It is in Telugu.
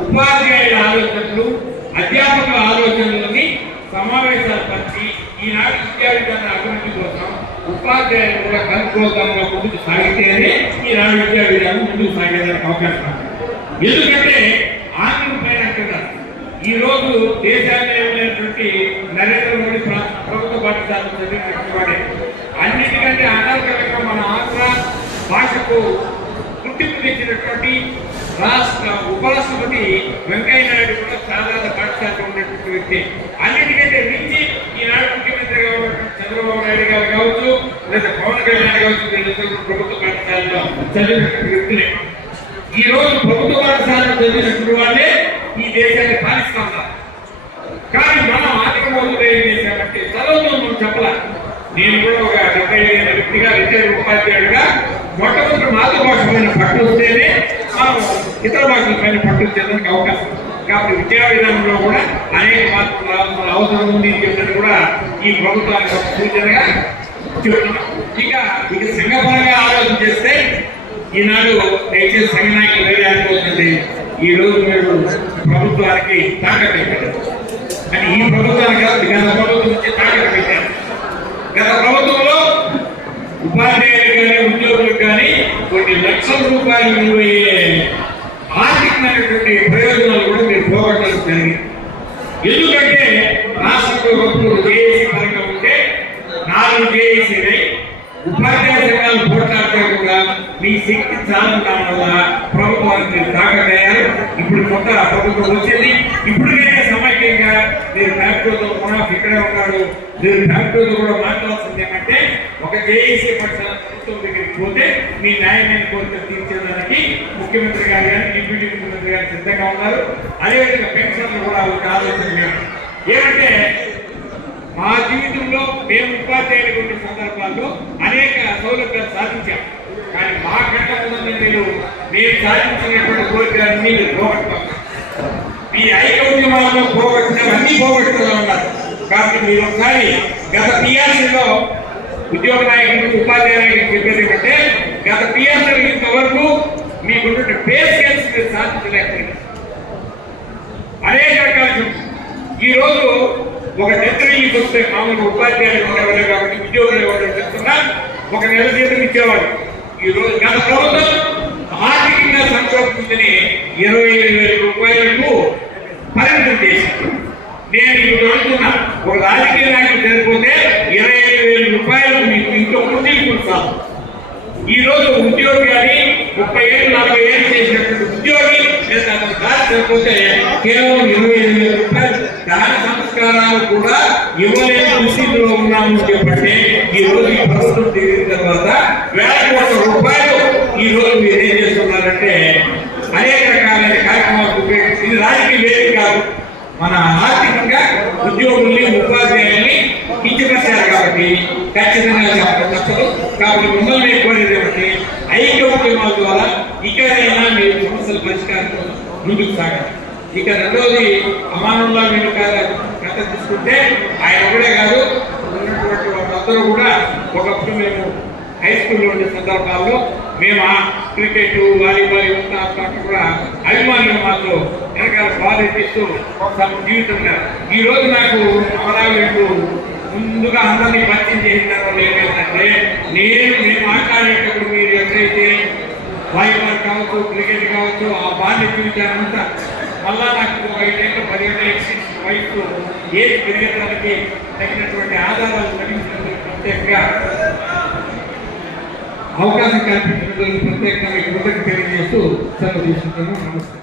ఉపాధ్యాయుల ఆలోచనలు, అధ్యాపకుల ఆలోచనలని సమావేశాలు పరిచి ఈనాడు విద్యా విధాన అభివృద్ధి కోసం ఉపాధ్యాయులు కూడా కనుక్కోవడంలో ముందుకు సాగితేనే ఈనాడు విద్యా విధానం ముందుకు సాగేదానికి అవకాశం. ఎందుకంటే ఆంధ్రుల పైన అంటున్నారు, ఈరోజు దేశాన్ని ఉన్నటువంటి నరేంద్ర మోడీ ప్రభుత్వ పాఠశాలను చదివినటువంటి వాడే అన్నిటికంటే అనర్గళంగా మన ఆంధ్ర భాషకు గుర్తింపు తెచ్చినటువంటి రాష్ట్ర ఉపరాష్ట్రపతి వెంకయ్య నాయుడు కూడా సాధారణ పాఠశాలలో ఉన్నటువంటి వ్యక్తి. అన్నిటికంటే మించి ఈనాడు ముఖ్యమంత్రిగా ఉన్నటువంటి చంద్రబాబు నాయుడు గారు కావచ్చు, లేదా పవన్ కళ్యాణ్ కావచ్చు, వీళ్ళందరూ ప్రభుత్వ పాఠశాలలో చదివినటువంటి వ్యక్తులే. ఈ రోజు ప్రభుత్వ పాఠశాలలో చదివినటువంటి వాళ్ళే ఈ దేశాన్ని పాలిస్తా ఉన్నారు. కానీ మనం ఆర్థిక రోజులు ఏం చేశామంటే చదువుతో మనం చెప్పాలి. నేను కూడా ఒక 75 ఏళ్ళ వ్యక్తిగా రిటైర్డ్ ఉపాధ్యాయుడిగా మొట్టమొదటి మాతృభాష పైన పట్టు వస్తేనే మనం ఇతర భాషల పైన పట్టు వచ్చేదానికి అవకాశం. కాబట్టి విద్యా విధానంలో కూడా అనేక మార్పులు రావాల్సిన అవసరం ఉంది చెప్పినట్టు కూడా ఈ ప్రభుత్వానికి ఒక సూచనగా చెప్తున్నాం. ఇక సంఘపరంగా ఆలోచన చేస్తే ఈనాడు దయచేసి సంఘ నాయకులు వేరే అనుకోవద్దండి. ఈ రోజు మీరు ప్రభుత్వానికి తాకట్టు పెట్టారు. కానీ ఈ ప్రభుత్వానికి కాదు, గత ప్రభుత్వం నుంచి తాకట్టు పెట్టారు. గత ప్రభుత్వంలో ఉపాధ్యాయులు కానీ ఉద్యోగులకు కానీ కొన్ని లక్షల రూపాయలు విలువయ్యే ఆర్థికమైనటువంటి ప్రయోజనాలు కూడా మీరు పోగొట్టడం జరిగింది. ఎందుకంటే రాష్ట్రంలో ఒకప్పుడు జేఏసీ పరంగా ఉంటే 4 జేఏసీలై ఉపాధ్యాయ సంఘాలు పోట్లాడితే కూడా మీ శక్తి చాలడం వల్ల ప్రభుత్వానికి తాకట్టయ్యారు. ఇప్పుడు కొత్త ప్రభుత్వం వచ్చింది. ఇప్పటికైనా సమైక్యంగా మీరు ఫ్యాక్టరీతో మునాఫ్ ఇక్కడే ఉన్నాడు, మీరు ఫ్యాక్టరీతో కూడా మాట్లాడాల్సింది ఏమంటే ఒక జేఏసీ పక్షాల ప్రభుత్వం దగ్గరికి పోతే మీ న్యాయమైన కోరికలు తీర్చేదానికి ముఖ్యమంత్రి గారు కానీ డిప్యూటీ ముఖ్యమంత్రి గారు సిద్ధంగా ఉన్నారు. అదేవిధంగా పెన్షన్లు కూడా ఒక ఆలోచన ఏమంటే మా జీవితంలో మేము ఉపాధ్యాయులు ఉన్న సందర్భాల్లో అనేక సౌలభ్యాలు సాధించాం. కానీ మా కంట మీరు సాధించినటువంటి కోరికలన్నీ మీరు పోగొట్టుకోవాలి. మీ ఐక్యమాల్లో పోగొట్టినవన్నీ పోగొట్టుతూ ఉన్నారు. కాబట్టి మీరు ఒకసారి గత పిఆర్సీలో ఉద్యోగ నాయకులకు ఉపాధ్యాయ నాయకులకు చెప్పేది ఏంటంటే గత పిఆర్సీ ఇంతవరకు మీకున్నటువంటి పే స్కేల్స్ మీరు సాధించలేకపోయింది. అనేక రకాల ఈరోజు ఒక నెలకి వస్తే మామూలు ఉపాధ్యాయులు ఉండేవాళ్ళు కాబట్టి ఉద్యోగులు ఎవరు చెప్తున్నా ఒక నెల జీతం ఇచ్చేవాడు. ఈ రోజు గత ప్రభుత్వం ఆర్థికంగా సంక్షోభించని 27,000 రూపాయలకు పరిమితం చేసింది. నేను ఇప్పుడు అడుగుతున్నా, ఒక రాజకీయ నాయకుడు చనిపోతే 25,000 రూపాయలు మీకు ఇంట్లో కుటుంబం. ఈ రోజు ఉద్యోగి కానీ 30 ఏళ్ళు 40 ఏళ్ళు చేసినటువంటి ఉద్యోగి లేదా అతను కాదు చనిపోతే కేవలం 25,000 రూపాయలు దాన సంస్కారాలు కూడా ఇవ్వలేని దుస్థితిలో ఉన్నాము చెప్పంటే ఈ రోజు ఈ ప్రభుత్వం దిగిన తర్వాత వేల కోట్ల రూపాయలు ఈ రోజు మీరు ఏం చేస్తున్నారంటే అనేక రకాలైన కార్యక్రమాలు ఉపయోగించి ఇది రాజకీయ వేదిక కాదు. మన ఆర్థికంగా ఉద్యోగుల్ని ఉపాధ్యాయుల్ని కించపరిచారు కాబట్టి ఖచ్చితంగా చెప్పడం తప్పదు. కాబట్టి మిమ్మల్ని కోరేది ఏమిటి, ఐక్య ఉద్యమాల ద్వారా ఇకనైనా మీరు సమస్యల పరిష్కారం ముందుకు సాగాలి. ఇక రెండవది అమానుల్లా మీరు కథ తీసుకుంటే ఆయన ఒకడే కాదు, ఉన్నటువంటి వాళ్ళందరూ కూడా ఒకప్పుడు మేము హై స్కూల్లో ఉండే సందర్భాల్లో మేము ఆ క్రికెట్ వాలీబాల్ ఇవంతా కూడా అభిమానులు మాతో వెనకాల బాధిస్తూ తమ జీవితంగా ఈ రోజు నాకు అమరావతి ముందుగా అందరినీ పరిచయం చేసిన తర్వాత ఏమైందంటే మేము మాట్లాడేటప్పుడు మీరు ఎక్కడైతే వాలీబాల్ కావచ్చు క్రికెట్ కావచ్చు ఆ బాల్య జీవితానంతా మళ్ళా నాకు 5 ఏళ్ళు 10 ఏళ్ళ ఎక్స్పీరియన్స్ వయసు ఏది పెరిగేదానికి తగినటువంటి ఆధారాలు లభించినందుకు ప్రత్యేకంగా అవకాశం కల్పించినందుకు ప్రత్యేకంగా కృతజ్ఞతలు తెలియజేస్తూ సెలవు తీసుకుంటాను. నమస్తే.